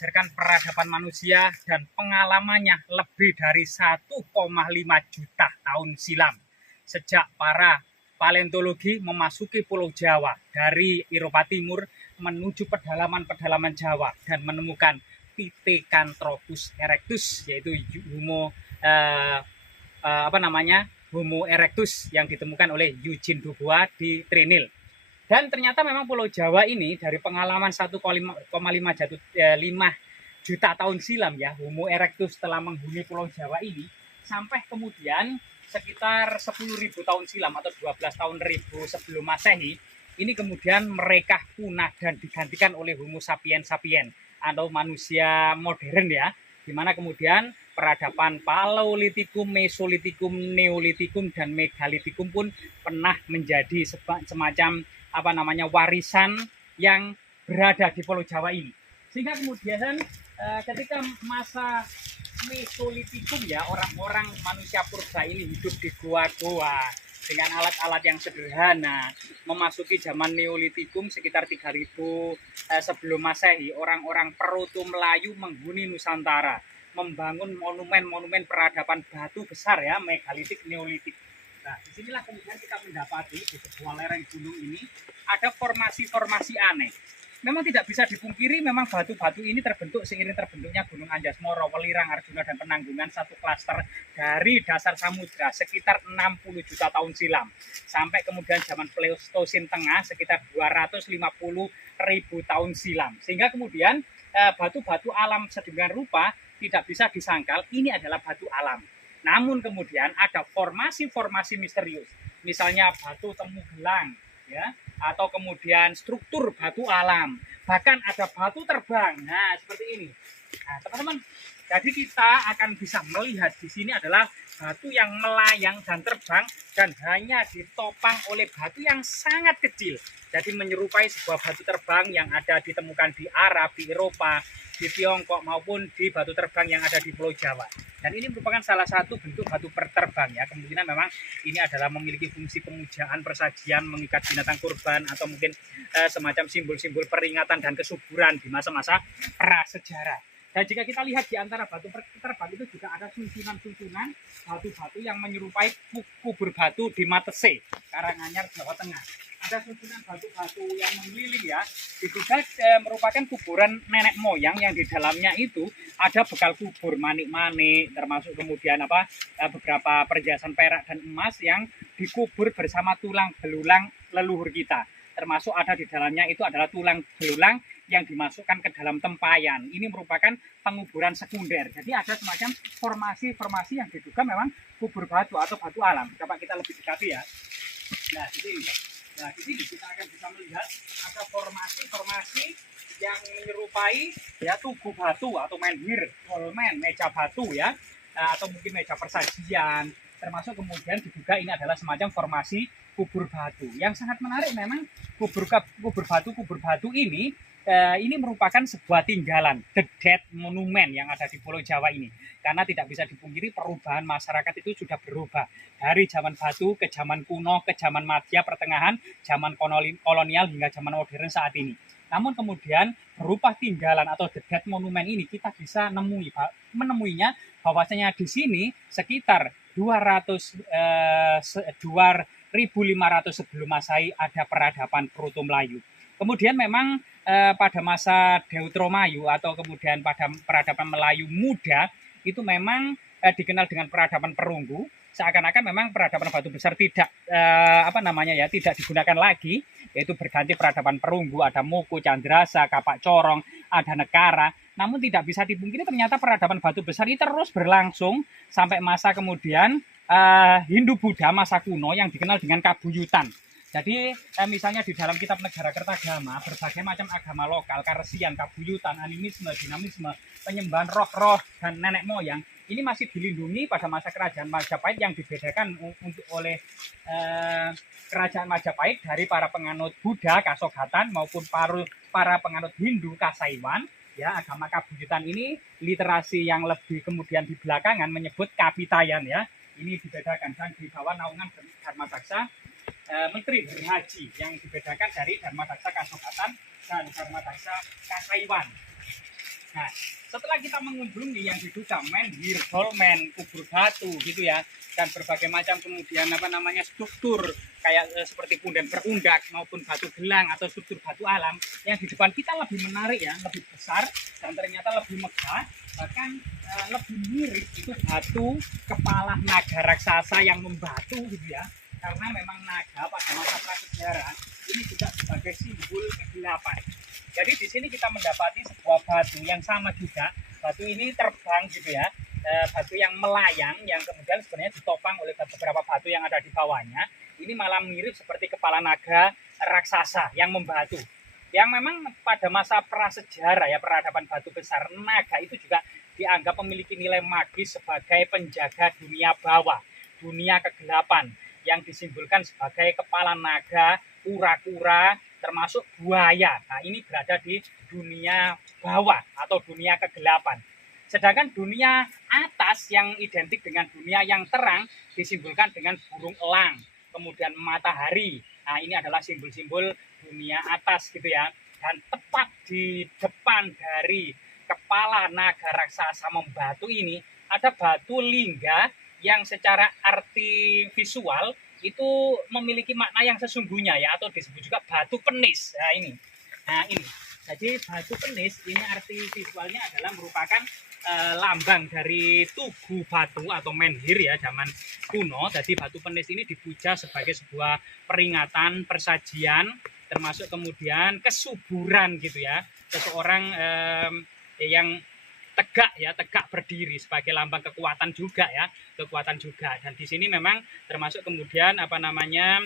mengajarkan peradaban manusia dan pengalamannya lebih dari 1,5 juta tahun silam. Sejak para paleontologi memasuki Pulau Jawa dari Eropa Timur menuju pedalaman-pedalaman Jawa dan menemukan Pithecanthropus erectus, yaitu Homo erectus yang ditemukan oleh Eugene Dubois di Trinil. Dan ternyata memang Pulau Jawa ini dari pengalaman 1,5 juta tahun silam ya, Homo erectus telah menghuni Pulau Jawa ini, sampai kemudian sekitar 10.000 tahun silam atau 12 tahun ribu sebelum Masehi, ini kemudian mereka punah dan digantikan oleh Homo sapiens sapiens atau manusia modern ya, dimana kemudian peradaban Paleolitikum, Mesolitikum, Neolitikum, dan Megalitikum pun pernah menjadi semacam warisan yang berada di Pulau Jawa ini. Sehingga kemudian ketika masa Mesolitikum ya, orang-orang manusia purba ini hidup di goa-goa dengan alat-alat yang sederhana. Memasuki zaman Neolitikum sekitar 3000 sebelum Masehi, orang-orang Proto Melayu menghuni Nusantara, membangun monumen-monumen peradaban batu besar ya, megalitik, neolitik. Nah, disinilah kemudian kita mendapati di sebuah lereng gunung ini ada formasi-formasi aneh. Memang tidak bisa dipungkiri, memang batu-batu ini terbentuk seiring terbentuknya Gunung Anjas-Moro, Welirang, Arjuna, dan Penanggungan, satu klaster dari dasar samudra sekitar 60 juta tahun silam. Sampai kemudian zaman Pleistosen Tengah sekitar 250.000 tahun silam. Sehingga kemudian batu-batu alam sedemikian rupa tidak bisa disangkal ini adalah batu alam. Namun kemudian ada formasi-formasi misterius, misalnya batu temu gelang, ya, atau kemudian struktur batu alam, bahkan ada batu terbang. Nah, seperti ini. Nah, teman-teman, jadi kita akan bisa melihat di sini adalah batu yang melayang dan terbang dan hanya ditopang oleh batu yang sangat kecil. Jadi menyerupai sebuah batu terbang yang ada ditemukan di Arab, di Eropa, di Tiongkok, maupun di batu terbang yang ada di Pulau Jawa. Dan ini merupakan salah satu bentuk batu terbang ya. Kemungkinan memang ini adalah memiliki fungsi pemujaan, persajian, mengikat binatang kurban, atau mungkin semacam simbol-simbol peringatan dan kesuburan di masa-masa prasejarah. Dan jika kita lihat di antara batu terbang itu juga ada susunan-susunan batu-batu yang menyerupai kubur batu di Matese, Karanganyar, Jawa Tengah. Ada susunan batu-batu yang mengeliling ya, diduga merupakan kuburan nenek moyang yang di dalamnya itu ada bekal kubur manik-manik, termasuk kemudian beberapa perhiasan perak dan emas yang dikubur bersama tulang belulang leluhur kita. Termasuk ada di dalamnya itu adalah tulang belulang yang dimasukkan ke dalam tempayan. Ini merupakan penguburan sekunder. Jadi ada semacam formasi-formasi yang diduga memang kubur batu atau batu alam. Coba kita lebih dekati ya. Nah, di sini. Nah, di sini kita akan bisa melihat ada formasi-formasi yang menyerupai ya tugu batu atau menhir, dolmen, meja batu ya, atau mungkin meja persajian. Termasuk kemudian diduga ini adalah semacam formasi kubur batu. Yang sangat menarik memang kubur batu ini merupakan sebuah tinggalan, the dead monument yang ada di Pulau Jawa ini. Karena tidak bisa dipungkiri perubahan masyarakat itu sudah berubah dari zaman batu ke zaman kuno, ke zaman Madya pertengahan, zaman kolonial hingga zaman modern saat ini. Namun kemudian berupa tinggalan atau the dead monument ini kita bisa menemuinya bahwasanya di sini sekitar 2.500 sebelum Masehi ada peradaban Proto Melayu. Kemudian memang pada masa Deuteromayu atau kemudian pada peradaban Melayu muda itu memang dikenal dengan peradaban perunggu. Seakan-akan memang peradaban batu besar tidak tidak digunakan lagi, yaitu berganti peradaban perunggu. Ada Moko, Candrasa, Kapak Corong, ada Nekara. Namun tidak bisa dipungkiri ternyata peradaban batu besar ini terus berlangsung sampai masa kemudian Hindu-Buddha masa kuno yang dikenal dengan Kabuyutan. Jadi misalnya di dalam kitab Negara Kertagama, berbagai macam agama lokal, Karesian, Kabuyutan, animisme, dinamisme, penyembahan roh-roh dan nenek moyang, ini masih dilindungi pada masa kerajaan Majapahit yang dibedakan oleh kerajaan Majapahit dari para penganut Buddha, Kasogatan, maupun para penganut Hindu, Kasaiwan. Ya, agama Kabuyutan ini literasi yang lebih kemudian di belakangan menyebut Kapitayan ya. Ini dibedakan dan di bawah naungan Dharma Daksa Menteri Haji yang dibedakan dari Dharma Daksa Kasogatan dan Dharma Daksa Kasaiwan. Nah, setelah kita mengunjungi yang diduga menhir, dolmen, kubur batu gitu ya, dan berbagai macam kemudian apa namanya struktur kayak seperti punden berundak maupun batu gelang atau struktur batu alam yang di depan kita lebih menarik ya, lebih besar dan ternyata lebih megah, bahkan lebih mirip itu batu kepala naga raksasa yang membatu gitu ya. Karena memang naga pada masa prasejarah ini juga sebagai simbol kegelapan. Jadi di sini kita mendapati sebuah batu yang sama juga. Batu ini terbang gitu ya. Batu yang melayang yang kemudian sebenarnya ditopang oleh beberapa batu yang ada di bawahnya. Ini malah mirip seperti kepala naga raksasa yang membatu. Yang memang pada masa prasejarah ya, peradaban batu besar, naga itu juga dianggap memiliki nilai magis sebagai penjaga dunia bawah, dunia kegelapan, yang disimbolkan sebagai kepala naga, kura-kura, termasuk buaya. Nah, ini berada di dunia bawah atau dunia kegelapan. Sedangkan dunia atas yang identik dengan dunia yang terang disimbolkan dengan burung elang, kemudian matahari. Nah, ini adalah simbol-simbol dunia atas gitu ya. Dan tepat di depan dari kepala naga raksasa membatu ini ada batu lingga yang secara arti visual itu memiliki makna yang sesungguhnya ya, atau disebut juga batu penis. Nah ini jadi batu penis ini arti visualnya adalah merupakan lambang dari tugu batu atau menhir ya zaman kuno. Jadi batu penis ini dipuja sebagai sebuah peringatan, persajian, termasuk kemudian kesuburan gitu ya, seseorang yang tegak berdiri sebagai lambang kekuatan juga ya, dan di sini memang termasuk kemudian apa namanya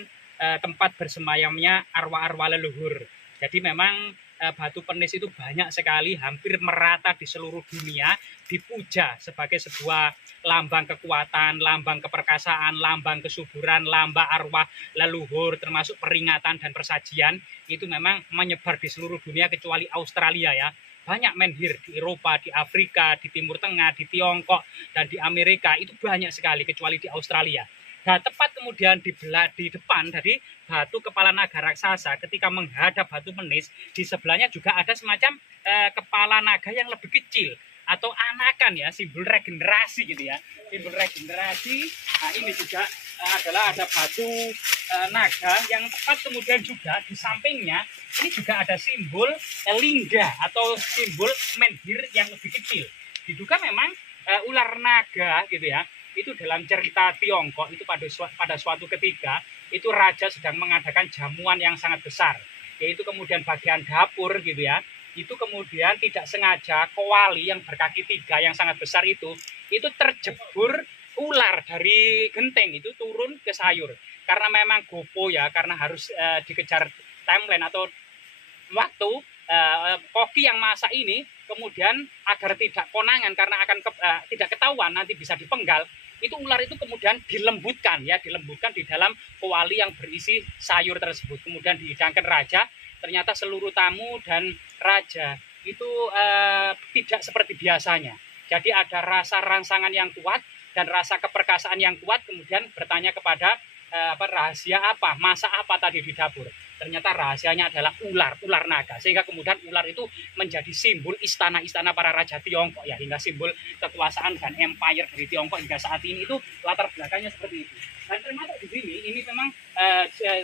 tempat bersemayamnya arwah-arwah leluhur. Jadi memang batu penis itu banyak sekali, hampir merata di seluruh dunia, dipuja sebagai sebuah lambang kekuatan, lambang keperkasaan, lambang kesuburan, lambang arwah leluhur, termasuk peringatan dan persajian. Itu memang menyebar di seluruh dunia kecuali Australia ya. Banyak menhir di Eropa, di Afrika, di Timur Tengah, di Tiongkok, dan di Amerika itu banyak sekali, kecuali di Australia. Nah, tepat kemudian di depan dari batu kepala naga raksasa, ketika menghadap batu penis, di sebelahnya juga ada semacam kepala naga yang lebih kecil atau anakan ya, simbol regenerasi gitu ya, simbol regenerasi. Nah, ini juga adalah ada batu naga yang tepat kemudian juga di sampingnya ini juga ada simbol lingga atau simbol menhir yang lebih kecil. Diduga memang ular naga gitu ya. Itu dalam cerita Tiongkok itu pada suatu ketika itu raja sedang mengadakan jamuan yang sangat besar, yaitu kemudian bagian dapur gitu ya. Itu kemudian tidak sengaja kewali yang berkaki 3 yang sangat besar itu terjebur ular dari genteng itu turun ke sayur. Karena memang gopo ya, karena harus dikejar timeline atau waktu, koki yang masak ini kemudian agar tidak konangan karena akan tidak ketahuan nanti bisa dipenggal, itu ular itu kemudian dilembutkan di dalam kuali yang berisi sayur tersebut, kemudian dihidangkan raja. Ternyata seluruh tamu dan raja itu tidak seperti biasanya. Jadi ada rasa rangsangan yang kuat dan rasa keperkasaan yang kuat, kemudian bertanya kepada rahasia apa, masak apa tadi di dapur. Ternyata rahasianya adalah ular naga, sehingga kemudian ular itu menjadi simbol istana-istana para raja Tiongkok ya, hingga simbol kekuasaan dan empire dari Tiongkok hingga saat ini itu latar belakangnya seperti itu. Dan termasuk di sini ini memang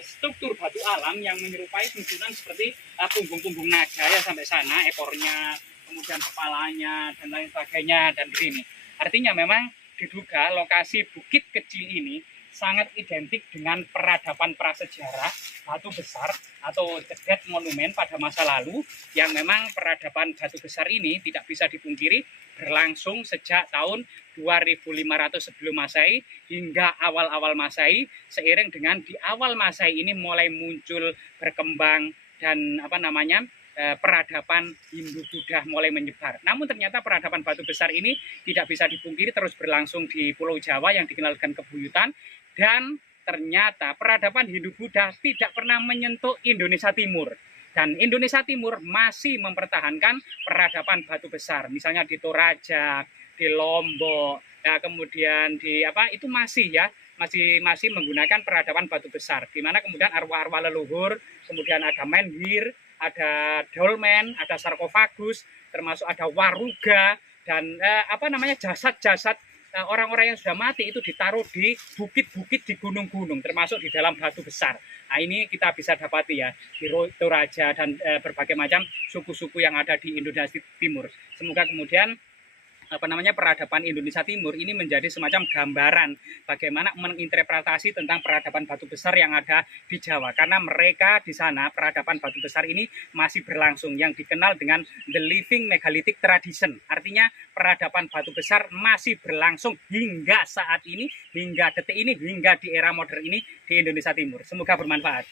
struktur batu alam yang menyerupai susunan seperti punggung-punggung naga ya, sampai sana ekornya, kemudian kepalanya dan lain sebagainya. Dan di sini artinya memang diduga lokasi bukit kecil ini sangat identik dengan peradaban prasejarah batu besar atau The Dead Monument pada masa lalu, yang memang peradaban batu besar ini tidak bisa dipungkiri berlangsung sejak tahun 2500 sebelum Masehi hingga awal-awal Masehi. Seiring dengan di awal Masehi ini mulai muncul, berkembang, dan peradaban Hindu-Buddha mulai menyebar. Namun ternyata peradaban batu besar ini tidak bisa dipungkiri terus berlangsung di Pulau Jawa yang dikenal dengan Kebuyutan, dan ternyata peradaban Hindu-Buddha tidak pernah menyentuh Indonesia Timur. Dan Indonesia Timur masih mempertahankan peradaban batu besar, misalnya di Toraja, di Lombok, ya, kemudian di itu masih menggunakan peradaban batu besar, di mana kemudian arwah-arwah leluhur, kemudian ada menhir, ada dolmen, ada sarkofagus, termasuk ada waruga dan jasad-jasad orang-orang yang sudah mati itu ditaruh di bukit-bukit di gunung-gunung, termasuk di dalam batu besar. Nah, ini kita bisa dapati ya di Toraja dan berbagai macam suku-suku yang ada di Indonesia Timur. Semoga kemudian peradaban Indonesia Timur ini menjadi semacam gambaran bagaimana menginterpretasi tentang peradaban batu besar yang ada di Jawa, karena mereka di sana peradaban batu besar ini masih berlangsung yang dikenal dengan the living megalithic tradition, artinya peradaban batu besar masih berlangsung hingga saat ini, hingga detik ini, hingga di era modern ini di Indonesia Timur. Semoga bermanfaat.